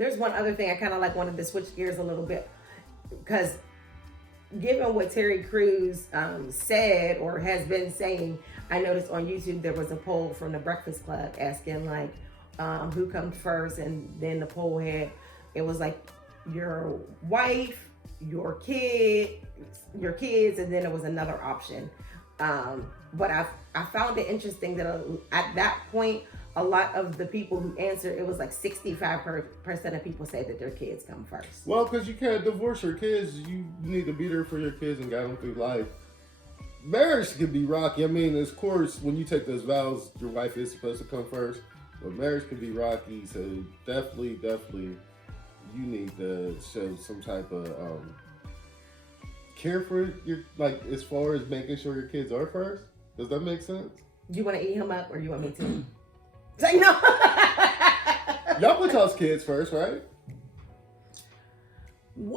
there's one other thing I kind of like wanted to switch gears a little bit, because given what Terry Crews said or has been saying, I noticed on YouTube there was a poll from the Breakfast Club asking like who comes first, and then the poll had, it was like your wife, your kids, and then there was another option. But I found it interesting that at that point, a lot of the people who answered, it was like 65% of people say that their kids come first. Well, because you can't divorce your kids. You need to be there for your kids and guide them through life. Marriage can be rocky. I mean, of course, when you take those vows, your wife is supposed to come first. But marriage can be rocky. So definitely, you need to show some type of care for your, like, as far as making sure your kids are first. Does that make sense? Do you want to eat him up, or you want me to? Say no. Y'all put y'all's kids first, right?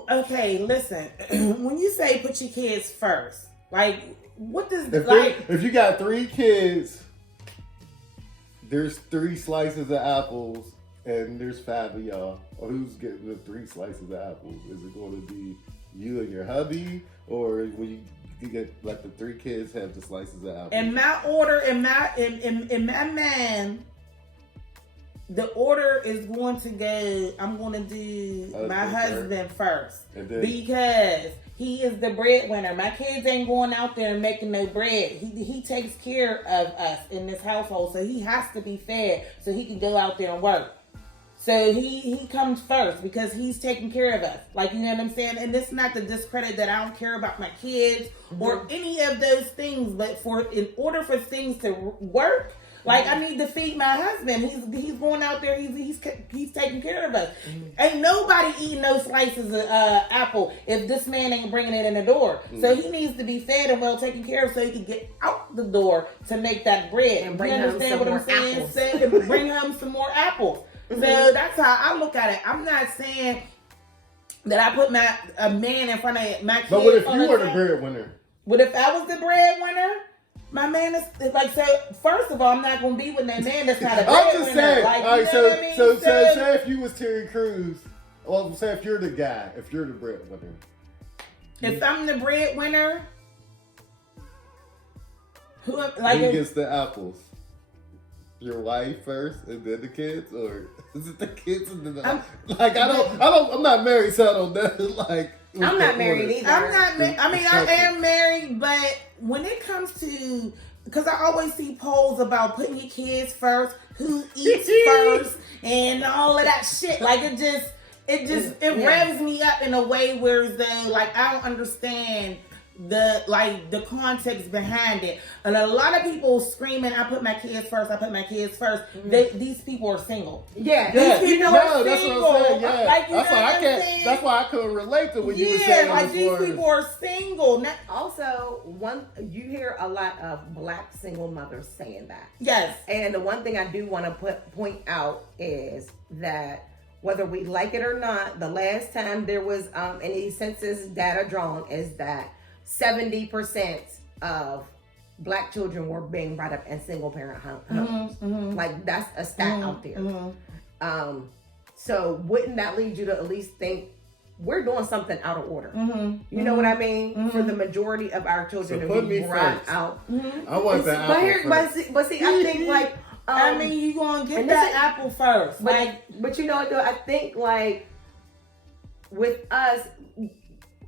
Okay, listen. When you say put your kids first, like, what does if you got 3 kids, there's 3 slices of apples, and there's 5 of y'all. Who's getting the 3 slices of apples? Is it going to be you and your hubby, or will you get, let the 3 kids have the slices of apples? In my order, in my mind, the order is going to go, I'm going to do my husband first. Because he is the breadwinner. My kids ain't going out there and making no bread. He takes care of us in this household. So he has to be fed so he can go out there and work. So he comes first because he's taking care of us. Like, you know what I'm saying? And it's not to discredit that I don't care about my kids or any of those things. But in order for things to work, like, I need to feed my husband. He's going out there. He's taking care of us. Ain't nobody eating those slices of apple if this man ain't bringing it in the door. So he needs to be fed and well taken care of so he can get out the door to make that bread. And bring you understand what I'm saying? And bring home some more apples. So that's how I look at it. I'm not saying that I put a man in front of my kid. But what if you were the breadwinner? What if I was the breadwinner? My man is like, so first of all, I'm not going to be with that man that's not a breadwinner. I'm just saying. Like, all right, you know what I mean? so say if you was Terry Crews, well, say if you're the guy, if you're the breadwinner. If I'm the breadwinner, who gets the apples? Your wife first, and then the kids, or is it the kids and then I'm not married, so I don't know. Like, I'm not married either. I'm not married. I mean, I am married, but when it comes to, because I always see polls about putting your kids first, who eats first, and all of that shit. Like, it revs me up in a way where though, like, I don't understand the context behind it. And a lot of people screaming, I put my kids first. These people are single. Yeah. These people are that's single. What I'm saying. Yeah. Like, you that's know why what I I'm can't. saying? That's why I couldn't relate to what you were saying. Yeah, like these people are single. Now, also, you hear a lot of Black single mothers saying that. Yes. And the one thing I do want to point out is that whether we like it or not, the last time there was any census data drawn is that 70% of Black children were being brought up in single parent homes. Like, that's a stat out there. So wouldn't that lead you to at least think we're doing something out of order? You know what I mean? For the majority of our children to be brought out. I want that apple first. But see, I think like I mean, you gonna get that apple first. But you know what though? I think like with us,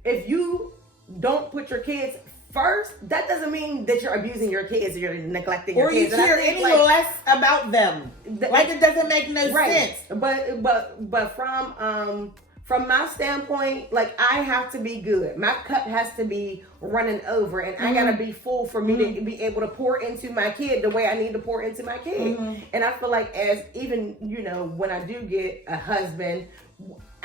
if you don't put your kids first, that doesn't mean that you're abusing your kids or you're neglecting your kids. Or you care any less about them. Like, it doesn't make no sense. But from my standpoint, like, I have to be good. My cup has to be running over, and I gotta be full for me to be able to pour into my kid the way I need to pour into my kid. And I feel like as even, you know, when I do get a husband,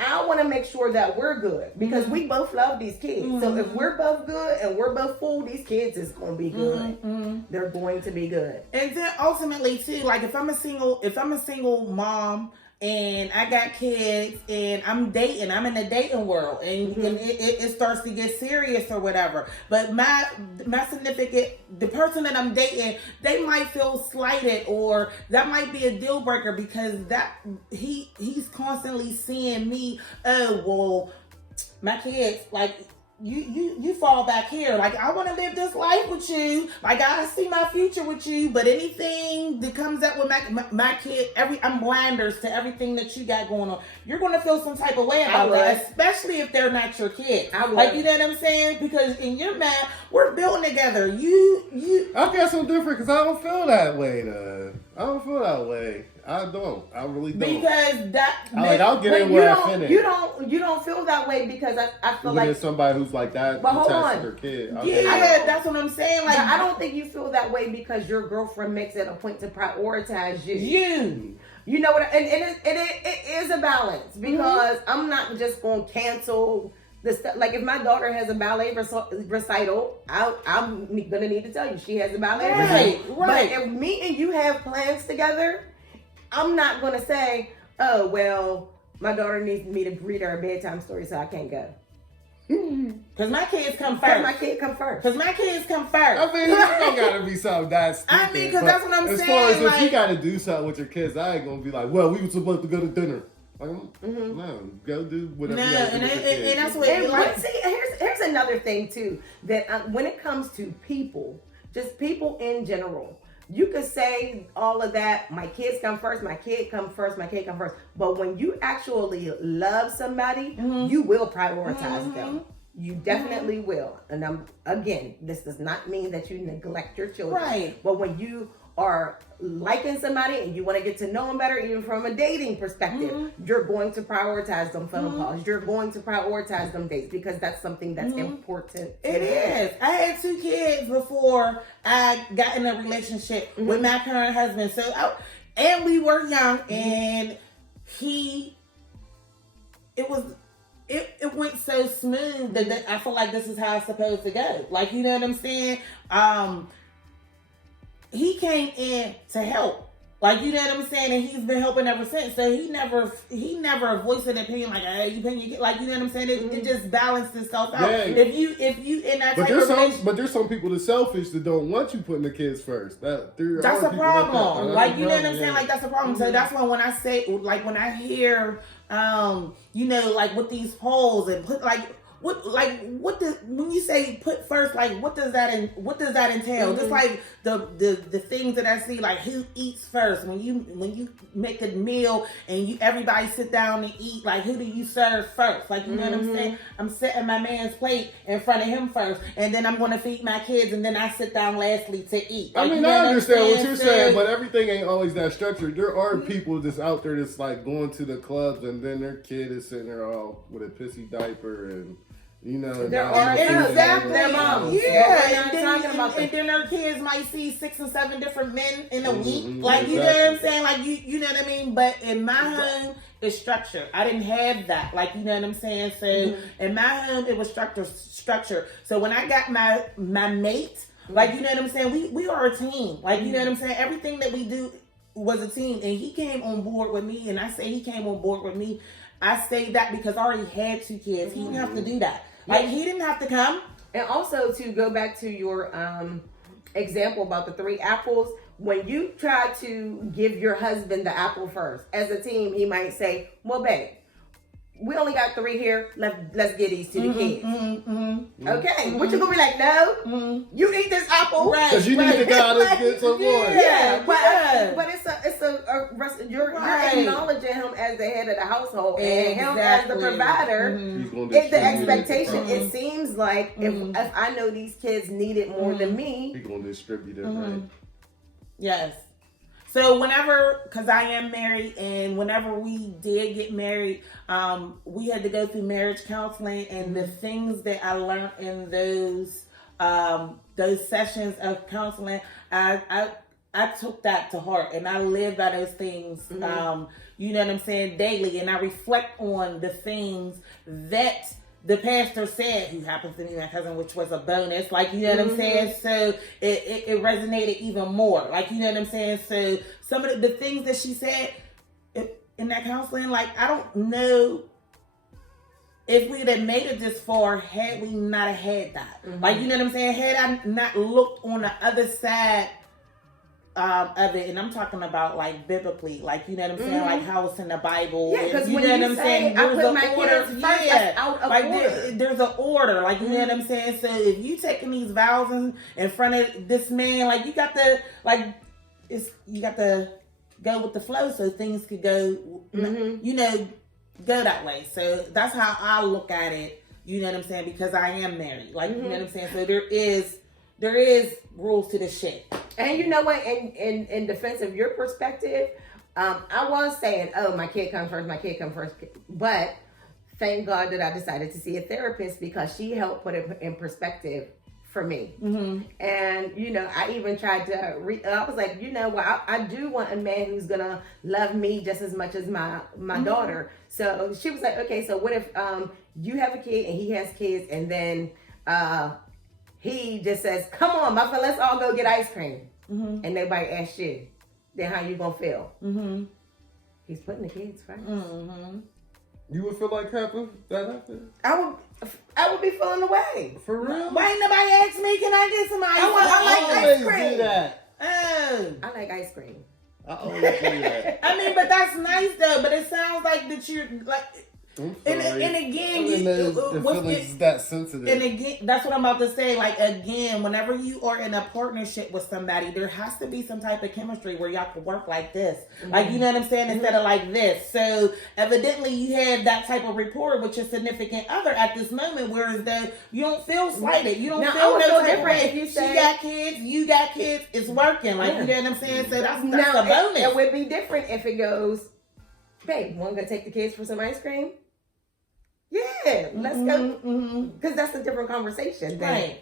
I want to make sure that we're good because we both love these kids. So if we're both good and we're both full, these kids is going to be good. They're going to be good. And then ultimately too, like if I'm a single mom, and I got kids, and I'm dating. I'm in the dating world, and, and it starts to get serious or whatever. But my significant, the person that I'm dating, they might feel slighted, or that might be a deal breaker because that he's constantly seeing me. Oh well, my kids like. You fall back here. Like, I want to live this life with you. Like, I see my future with you. But anything that comes up with my kid, I'm blinders to everything that you got going on. You're going to feel some type of way about that, especially if they're not your kids. Like, you know what I'm saying? Because in your mind, we're building together. I guess I'm different because I don't feel that way, though. I don't feel that way. I don't. I really don't. Because I'll get in where I fit in. You don't feel that way because I feel like somebody who's like that but hold on. their kid. Yeah, that's what I'm saying. Like, I don't think you feel that way because your girlfriend makes it a point to prioritize you. You know what? And it is a balance because I'm not just going to cancel the stuff. Like if my daughter has a ballet recital, I'm gonna need to tell you she has a ballet recital. Right. But if me and you have plans together, I'm not going to say, oh, well, my daughter needs me to read her a bedtime story, so I can't go. Because my kids come first. My kids come first. Because my kids come first. I mean, it don't got to be something that stupid. I mean, because that's what I'm saying. As far as if you got to do something with your kids, I ain't going to be like, well, we were supposed to go to dinner. Like, no, go do whatever you got to do with your kids. And that's what like. See, here's another thing, too, that when it comes to people, just people in general, you could say all of that, my kids come first, my kid come first, my kid come first. But when you actually love somebody, you will prioritize them. You definitely will. And again, this does not mean that you neglect your children. Right. But when you are liking somebody and you want to get to know them better, even from a dating perspective, you're going to prioritize them phone calls. You're going to prioritize them dates because that's something that's important. It is. I had 2 kids before I got in a relationship with my current husband. So, and we were young, and it went so smooth that I feel like this is how it's supposed to go. Like, you know what I'm saying? He came in to help. Like, you know what I'm saying? And he's been helping ever since. So he never voiced an opinion like, hey, you paying your kid. Like, you know what I'm saying? It just balanced itself out. Yeah. If you in that type of relationship. But there's some people that's selfish that don't want you putting the kids first. That's a problem. Like, you know what I'm saying? Like, that's a problem. So that's why when I say, like, when I hear, you know, like with these polls and put like, when you say put first, like what does that entail? Just like the things that I see, like who eats first when you make a meal and everybody sit down and eat, like who do you serve first? Like, you know what I'm saying? I'm setting my man's plate in front of him first, and then I'm going to feed my kids, and then I sit down lastly to eat. Like, I mean, I understand what you're saying, but everything ain't always that structured. There are people just out there that's like going to the clubs, and then their kid is sitting there all with a pissy diaper and. You know, there are exactly their moms. Yeah, and then their kids might see 6 and 7 different men in a week. Like, you know what I'm saying? Like, you know what I mean? But in my home, it's structure. I didn't have that. Like, you know what I'm saying? So in my home, it was structure. So when I got my mate, like, you know what I'm saying? We are a team. Like, you know what I'm saying? Everything that we do was a team, and he came on board with me. And I say he came on board with me. I say that because I already had 2 kids. He didn't have to do that. Like, he didn't have to come. And also, to go back to your example about the 3 apples, when you try to give your husband the apple first, as a team, he might say, well, babe, we only got 3 here. Let's get these to the kids. Okay. What you gonna be like? No, you eat this apple, right? Because you need to go and get some more. Yeah, but you're acknowledging him as the head of the household and him as the provider. It's the expectation. It seems like if I know these kids need it more than me, he's gonna distribute it, right? Yes. So because I am married, and whenever we did get married, we had to go through marriage counseling, and the things that I learned in those sessions of counseling, I took that to heart, and I live by those things, you know what I'm saying, daily, and I reflect on the things that the pastor said, who happens to be my cousin, which was a bonus, like, you know what I'm saying? So it resonated even more, like, you know what I'm saying? So some of the things that she said, it in that counseling, like, I don't know if we'd have made it this far had we not have had that. Mm-hmm. Like, you know what I'm saying? Had I not looked on the other side of it, and I'm talking about like biblically, like, you know what I'm saying, like how it's in the Bible. Yeah, because you when know you what I'm say, saying, I there's put an my order. kids first, that's out of like order. there's an order, like, you know what I'm saying. So if you taking these vows in front of this man, like, you got to you got to go with the flow so things could go, you know, go that way. So that's how I look at it. You know what I'm saying? Because I am married, like, you know what I'm saying. So there is rules to this shit. And you know what? In defense of your perspective, I was saying, "Oh, my kid comes first. My kid comes first." But thank God that I decided to see a therapist because she helped put it in perspective for me. Mm-hmm. And you know, I even tried to. I was like, you know, well, I do want a man who's gonna love me just as much as my daughter. So she was like, okay, so what if you have a kid and he has kids, and then he just says, "Come on, my friend, let's all go get ice cream," and nobody asks you, then how you gonna feel? He's putting the kids first. You would feel like having that happen? I would be feeling away. For real? Why ain't nobody ask me? Can I get some ice cream? I like ice cream. Do that. I like ice cream. I always do that. I mean, but that's nice though. But it sounds like that you're like. And again, the feelings that sensitive. And again, that's what I'm about to say. Like, again, whenever you are in a partnership with somebody, there has to be some type of chemistry where y'all can work like this. Like, you know what I'm saying? Instead of like this. So evidently you have that type of rapport with your significant other at this moment, whereas though you don't feel slighted. You don't feel no different. If you say she got kids, you got kids, it's working. Like, you know what I'm saying? So that's a bonus. It would be different if it goes, babe, want to go take the kids for some ice cream? Yeah, let's go. Because that's a different conversation. Right.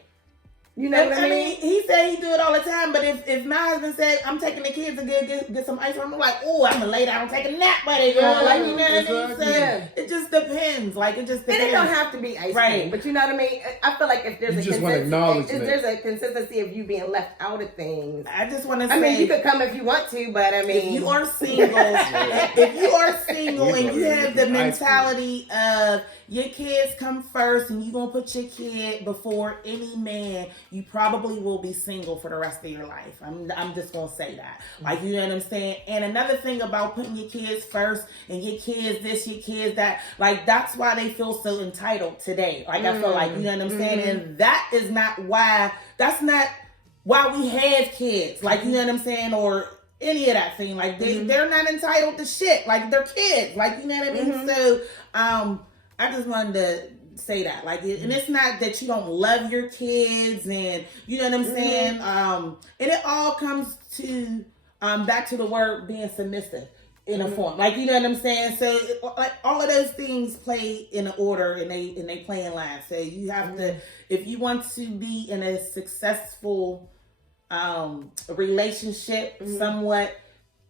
You know what I mean? He said he do it all the time, but if my husband said, I'm taking the kids to get some ice cream, I'm like, oh, I'm going to lay down and take a nap while they go. Like, you know what I mean? So it just depends. Like, it just depends. And it don't have to be ice cream. But you know what I mean? I feel like if there's a consistency of you being left out of things. I just want to say. I mean, you could come if you want to, but I mean. If you are single, and you have the mentality of your kids come first and you're going to put your kid before any man, you probably will be single for the rest of your life. I'm just going to say that. Like, you know what I'm saying? And another thing about putting your kids first and your kids this, your kids that, like, that's why they feel so entitled today. Like, I feel like, you know what I'm saying? And that's not why we have kids. Like, you know what I'm saying? Or any of that thing. Like, they're not entitled to shit. Like, they're kids. Like, you know what I mean? So, I just wanted to say that, like, and it's not that you don't love your kids, and you know what I'm saying. And it all comes to back to the word being submissive in a form, like, you know what I'm saying. So, like, all of those things play in an order, and they play in line. So you have to, if you want to be in a successful relationship, somewhat.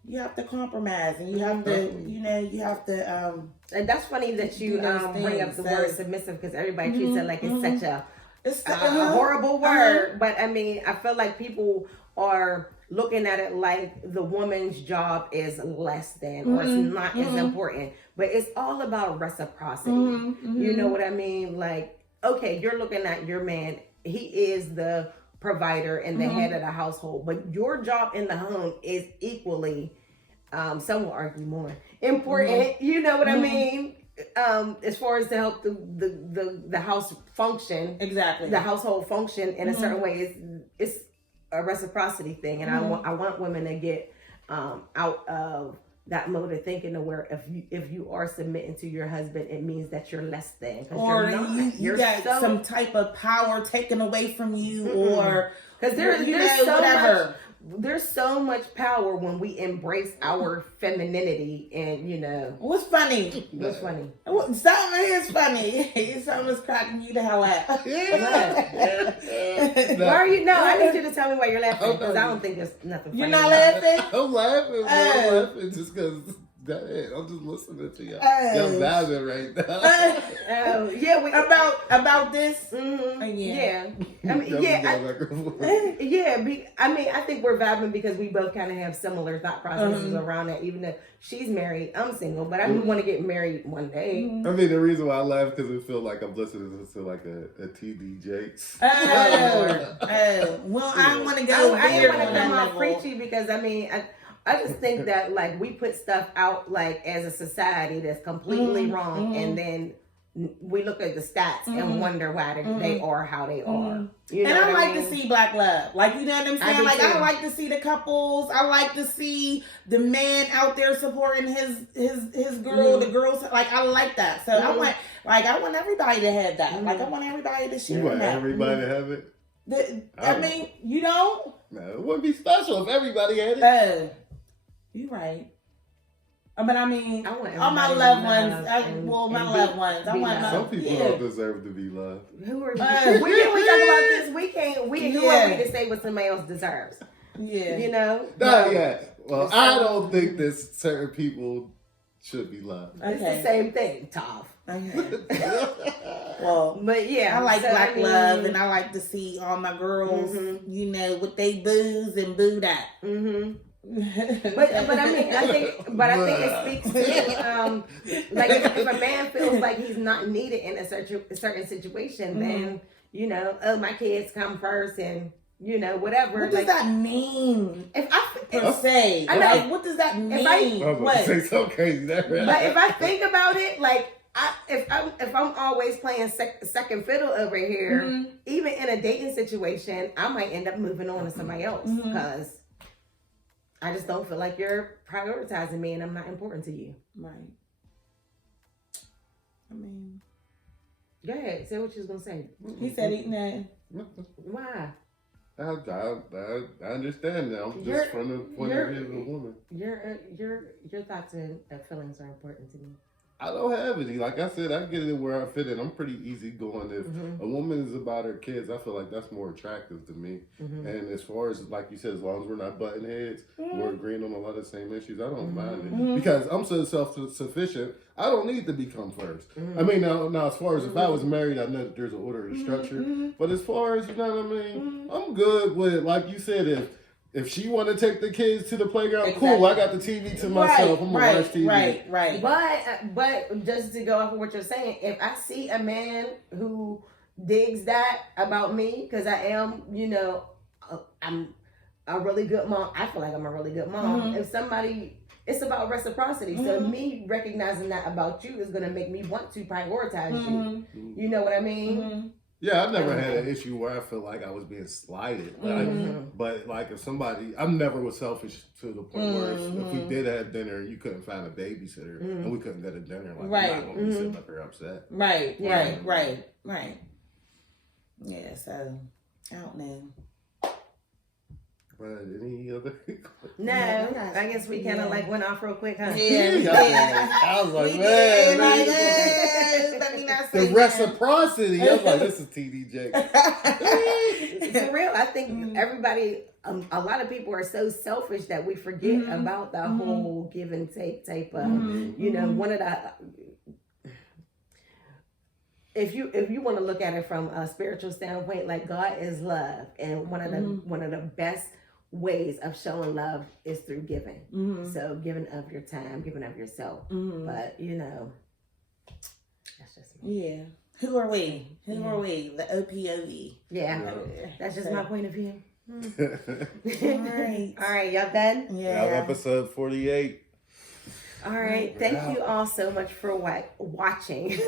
You have to compromise, and you have to, and that's funny that you bring up the word submissive, because everybody treats it like it's such a horrible word. But I mean, I feel like people are looking at it like the woman's job is less than, or it's not as important. But it's all about reciprocity. You know what I mean? Like, okay, you're looking at your man. He is the provider and the head of the household, but your job in the home is equally, some will argue more important. You know what I mean? As far as to help the house function, exactly, the household function in a certain way, it's a reciprocity thing, and I want women to get out of that mode of thinking to where if you are submitting to your husband, it means that you're less than, or you got some type of power taken away from you, or because there's so much power when we embrace our femininity, and what's funny? What's funny? Something is funny. Something's cracking you the hell out. Why are you? No, I need you to tell me why you're laughing, because I don't think there's nothing funny. You're not laughing? I'm laughing. I'm laughing just because I'm just listening to y'all. Y'all vibing right now. About this. Yeah. I mean, I think we're vibing because we both kind of have similar thought processes around that. Even though she's married, I'm single, but I do want to get married one day. I mean, the reason why I laugh because it feels like I'm listening to like a TD Jakes. Well, I want to go. I didn't want to come off preachy because I mean, I just think that like we put stuff out like as a society that's completely wrong, and then we look at the stats and wonder why they are how they are. You know, and I like to see black love. Like, you know what I'm saying? I like to see the couples. I like to see the man out there supporting his girl, the girls. Like, I like that. So I want everybody to have that. Like, I want everybody to share that. You want everybody to have it? I mean, you don't? No, it wouldn't be special if everybody had it. You're right. But I mean, I want all my loved ones. My loved ones. I want some people don't deserve to be loved. Who are we? When we talk about this, we can't. Who are we to say what somebody else deserves? Yeah, you know. Well, I don't think that certain people should be loved. Okay. It's the same thing, Toph. Well, but yeah, I like black love, and I like to see all my girls, you know, with they boos and boo that. But I mean, I think it speaks to like if a man feels like he's not needed in a certain situation, then you know, my kids come first, and you know, whatever. What does that mean? What does that mean? I'm about to say something crazy. But if I think about it, like. If I'm always playing second fiddle over here, even in a dating situation, I might end up moving on to somebody else because I just don't feel like you're prioritizing me and I'm not important to you. Right. I mean, go ahead. Say what you was gonna say. He said it. No. Why? I understand now. Just from the point of view of a woman. Your thoughts and feelings are important to me. I don't have any. Like I said, I get it where I fit in. I'm pretty easygoing. If a woman is about her kids, I feel like that's more attractive to me. And as far as, like you said, as long as we're not butting heads, we're agreeing on a lot of the same issues, I don't mind it. Because I'm so self-sufficient, I don't need to become first. I mean, now as far as if I was married, I know that there's an order and structure. But as far as, you know what I mean, I'm good with, like you said, if she want to take the kids to the playground, cool. I got the TV to myself. I'm gonna watch TV. Right. But just to go off of what you're saying, if I see a man who digs that about me, because I am, you know, I'm a really good mom. I feel like I'm a really good mom. If somebody, it's about reciprocity. So me recognizing that about you is gonna make me want to prioritize you. You know what I mean? Yeah, I've never had an issue where I feel like I was being slighted. But like if somebody, I never was selfish to the point where if we did have dinner and you couldn't find a babysitter and we couldn't go to dinner, like I'm not gonna be sitting up here upset. Right. Yeah, so I don't know. But any other? No, I guess we kind of like went off real quick, huh? Yeah. I was like, man, the reciprocity. I was like, this is TDJ. For real, I think everybody, a lot of people are so selfish that we forget about the whole give and take type of, you know, one of the. If you want to look at it from a spiritual standpoint, like God is love, and one of the best ways of showing love is through giving. So giving of your time, giving of yourself. But you know, that's just me. Yeah. Who are we? Who are we? The O.P.O.V. Yeah. That's just my point of view. All right, y'all done? Yeah. Episode 48. All right. Thank you all so much for watching.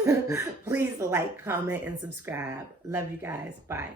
Please like, comment, and subscribe. Love you guys. Bye.